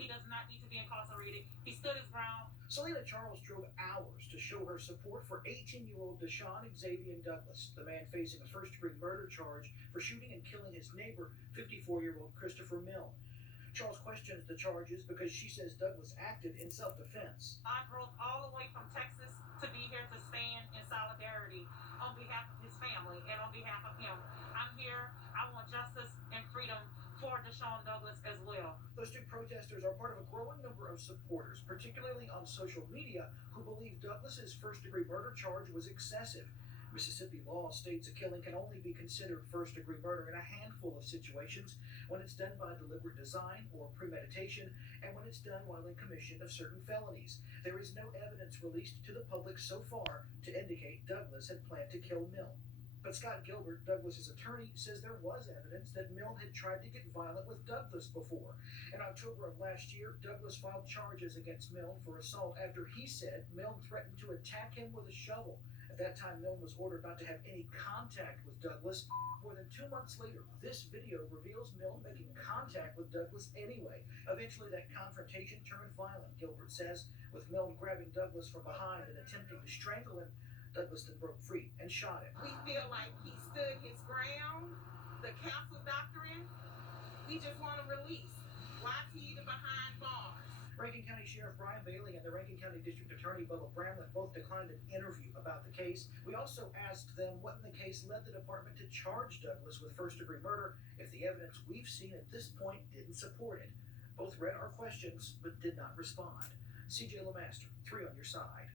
He does not need to be incarcerated. He stood his ground. Selena Charles drove hours to show her support for 18-year-old Deshawn Xavier Douglas, the man facing a first-degree murder charge for shooting and killing his neighbor, 54-year-old Christopher Milne. Charles questions the charges because she says Douglas acted in self-defense. I drove all the way from Texas to be here to stand in solidarity on behalf of his family and on behalf of him. I'm here. I want justice and freedom for Deshawn Douglas as well. Those two protesters are part of a growing number of supporters, particularly on social media, who believe Douglas's first-degree murder charge was excessive. Mississippi law states a killing can only be considered first-degree murder in a handful of situations: when it's done by deliberate design or premeditation, and when it's done while in commission of certain felonies. There is no evidence released to the public so far to indicate Douglas had planned to kill Milne. But Scott Gilbert, Douglas's attorney, says there was evidence that Milne had tried to get violent with Douglas before. In October of last year, Douglas filed charges against Milne for assault after he said Milne threatened to attack him with a shovel. At that time, Milne was ordered not to have any contact with Douglas. More than 2 months later, this video reveals Milne making contact with Douglas anyway. Eventually, that confrontation turned violent, Gilbert says, with Milne grabbing Douglas from behind and attempting to strangle him. Douglas then broke free and shot him. We feel like he stood his ground. The counsel doctrine, we just want to release. Why is he even behind bars? Rankin County Sheriff Brian Bailey and the Rankin County District Attorney Bubba Bramlett both declined an interview about the case. We also asked them what in the case led the department to charge Douglas with first-degree murder if the evidence we've seen at this point didn't support it. Both read our questions but did not respond. CJ LeMaster, 3 on your side.